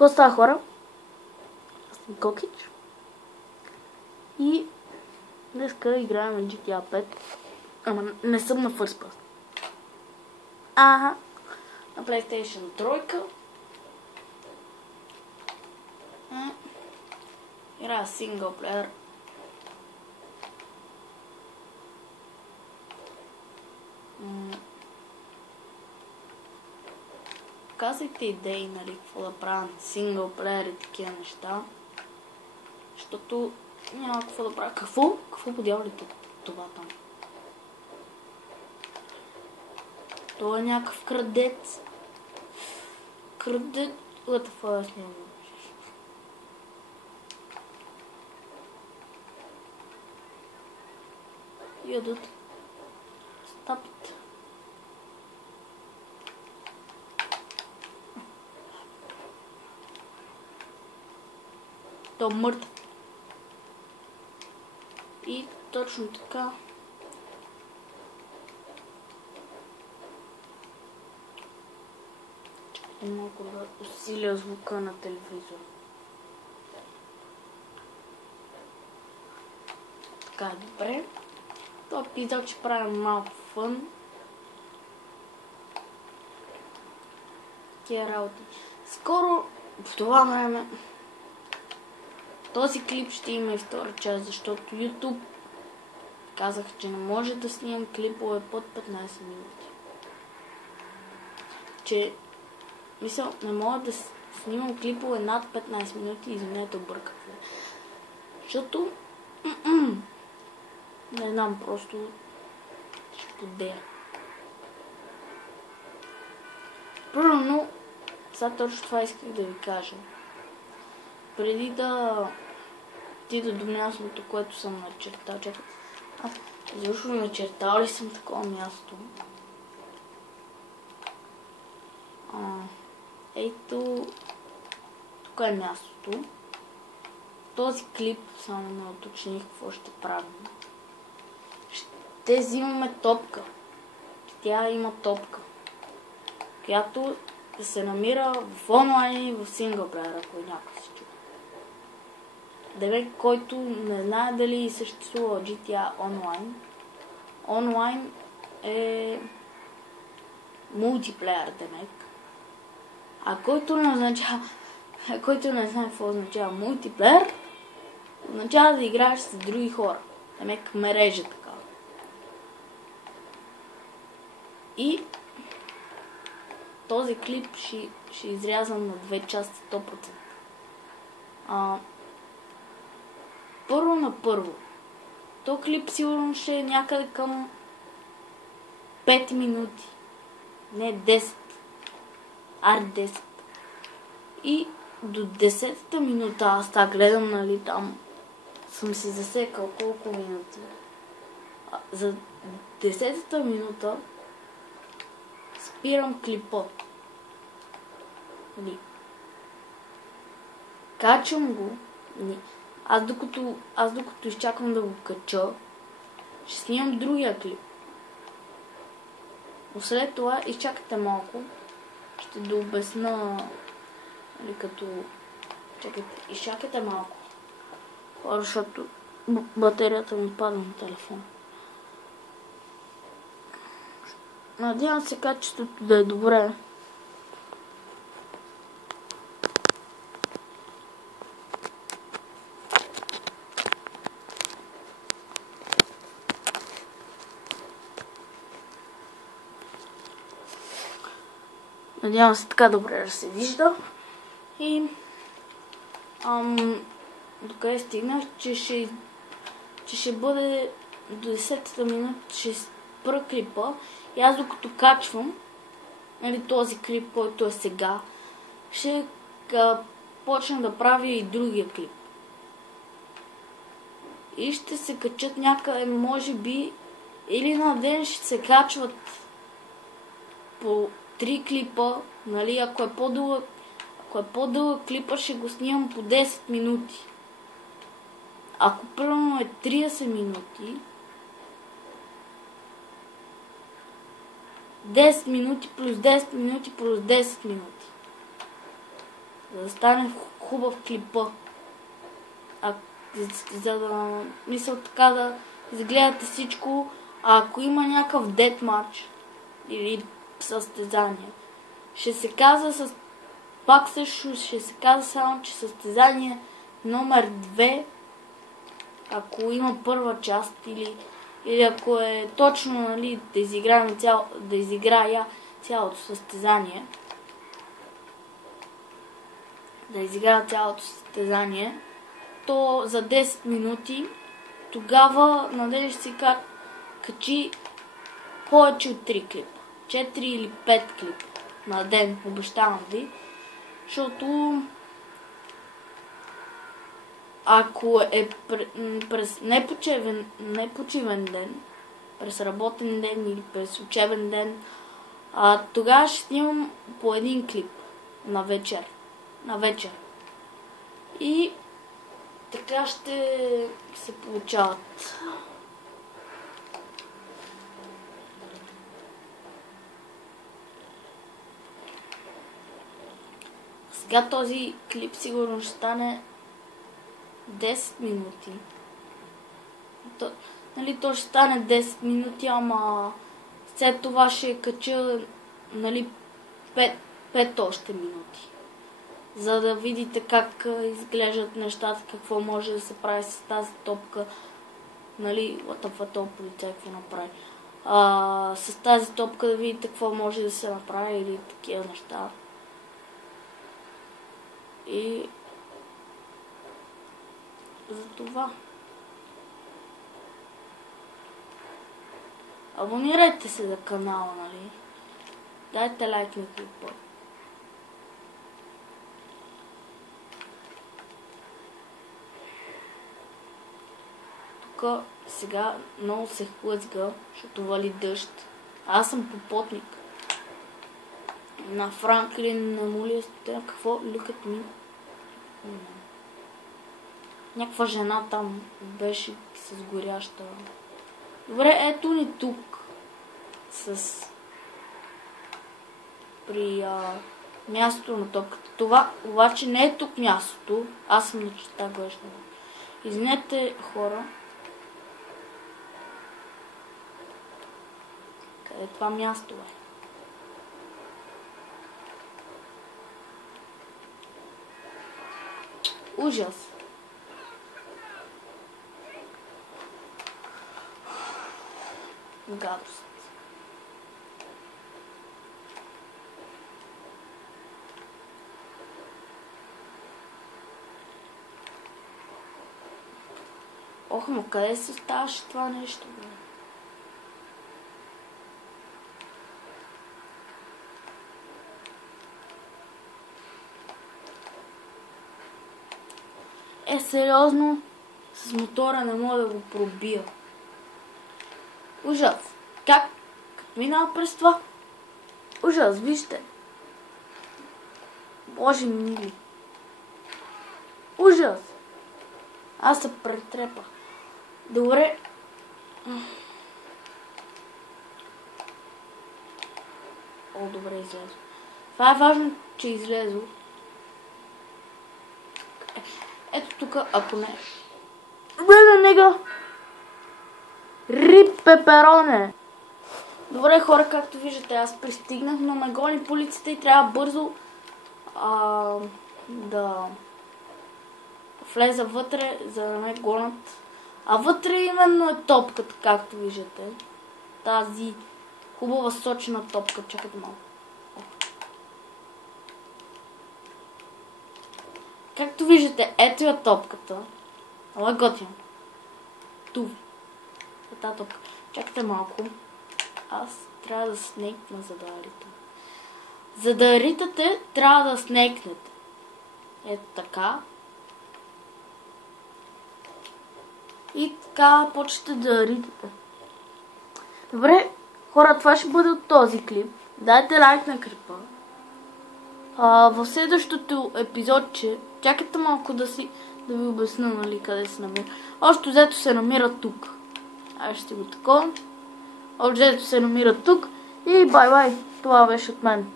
Какво става, хора? Аз съм Кокич. И днеска играем GTA 5. Ама не съм на First Person. Ага. На PlayStation 3. Играя синглплеер. Казайте идеи, нали, какво да правя синглплеер и такива неща. Защото няма какво да правя. Какво подявалите това там? Това е някакъв крадец. Крадец. What the fuck, аз няма. Ядат. Стапите. То мъртв. И точно така. Чакайте малко да усиля звука на телевизора. Така е добре. Това пизал, че правим малко фън. Тия работи. Скоро в това време този клип ще има и втора част, защото YouTube казах, че не може да снимам клипове под 15 минути. Че, мисля, не мога да снимам клипове над 15 минути, извинете, обърках. Защото, не знам, просто ще подея. Първо, сега точно това исках да ви кажа. Преди да отида до мястото, което съм начертал, чакай, аз изобщо начертал ли съм такова място? Ето, тук е мястото. Този клип само не уточних какво ще правим. Ще взимаме топка. Тя има топка, която да се намира в онлайн и в синглплеер, ако някой се чува. Девек, който не знае дали съществува GTA онлайн. Онлайн е мултиплеер, демек. А който не знае какво означава мултиплеер, означава да играеш с други хора. Демек мрежа такава. И този клип ще изрязам на 2 части 100%. Първо на първо. То клип сигурно ще е някъде към 5 минути. Не 10. 10. И до 10-та минута аз така гледам, нали, там съм се засекал колко минути. За 10-та минута спирам клипа. Нали. Качвам го. Аз докато изчаквам да го кача, ще снимам другия клип. Но след това изчакайте малко. Ще дообясна, нали, като... Чакайте, изчакайте малко. Защото батерията ми пада на телефон. Надявам се качеството да е добре. Надявам се така добре да се вижда. И докъде стигнах, че ще бъде до 10-та минута, ще спра клипа. И аз докато качвам, нали, този клип, който е сега, ще почна да правя и другия клип. И ще се качат някъде, може би, или на ден ще се качват по 3 клипа, нали, ако е по-дълъг клипа, ще го снимам по 10 минути. Ако примерно е 30 минути, 10 минути плюс 10 минути плюс 10 минути. да стане хубав клипа. За да мисля така да изгледате всичко, ако има някакъв детмач или състезание, ще се казва пак също ще се казва само, че състезание номер 2, ако има първа част или ако е точно, нали, да изиграя цялото състезание. То за 10 минути тогава Надежда ще си качи повече от 3 клипа. 4 или 5 клипа на ден, обещавам ви. Защото ако е през непочивен ден, през работен ден или през учебен ден, тогава ще снимам по един клип на вечер. И така ще се получават. Сега този клип сигурно ще стане 10 минути. То ще стане 10 минути, ама след това ще кача, нали, 5 още минути. За да видите как изглеждат нещата, какво може да се прави с тази топка. Нали, латъфа полицай какво направи. С тази топка да видите какво може да се направи или такива неща. И за това. Абонирайте се за канала, нали? Дайте лайк на клипа. Тук сега много се хлъзга, защото вали дъжд. Аз съм попотник. На Франклин, на Мулия, какво? Look at me. Някаква жена там беше с горяща. Добре, ето ни тук. При мястото на топката. Това обаче не е тук мястото. Аз съм на черта грешна. Извинете, хора. Къде е това място, бе? Ужас. Гадост. Ох, но къде се оставаше това нещо, бе? Сериозно, с мотора не мога да го пробия. Ужас. Как минава през това? Ужас, вижте. Боже мили. Ужас. Аз се претрепах. Добре. О, добре излязо. Това е важно, че излезо. Ето тук, ако не. Бе, нега! Рип пепероне! Добре, хора, както виждате, аз пристигнах, но ме гони полицията и трябва бързо да влеза вътре, за да ме гонят. А вътре именно е топката, както виждате. Тази хубава сочена топка. Чакайте малко. Както виждате, ето е топката. Ала готвим. Ту. Тази топка. Чакайте малко. Аз трябва да снекна, за да ритам. За да ритате, трябва да снекнете. Ето така. И така почвате да ритате. Добре, хора, това ще бъде от този клип. Дайте лайк на клипа. В следващото епизодче, чакайте малко да ви обясня, нали, къде се намира. Общо взето се намира тук. Аз ще го такова. Общо взето се намира тук. И бай-бай. Това беше от мен.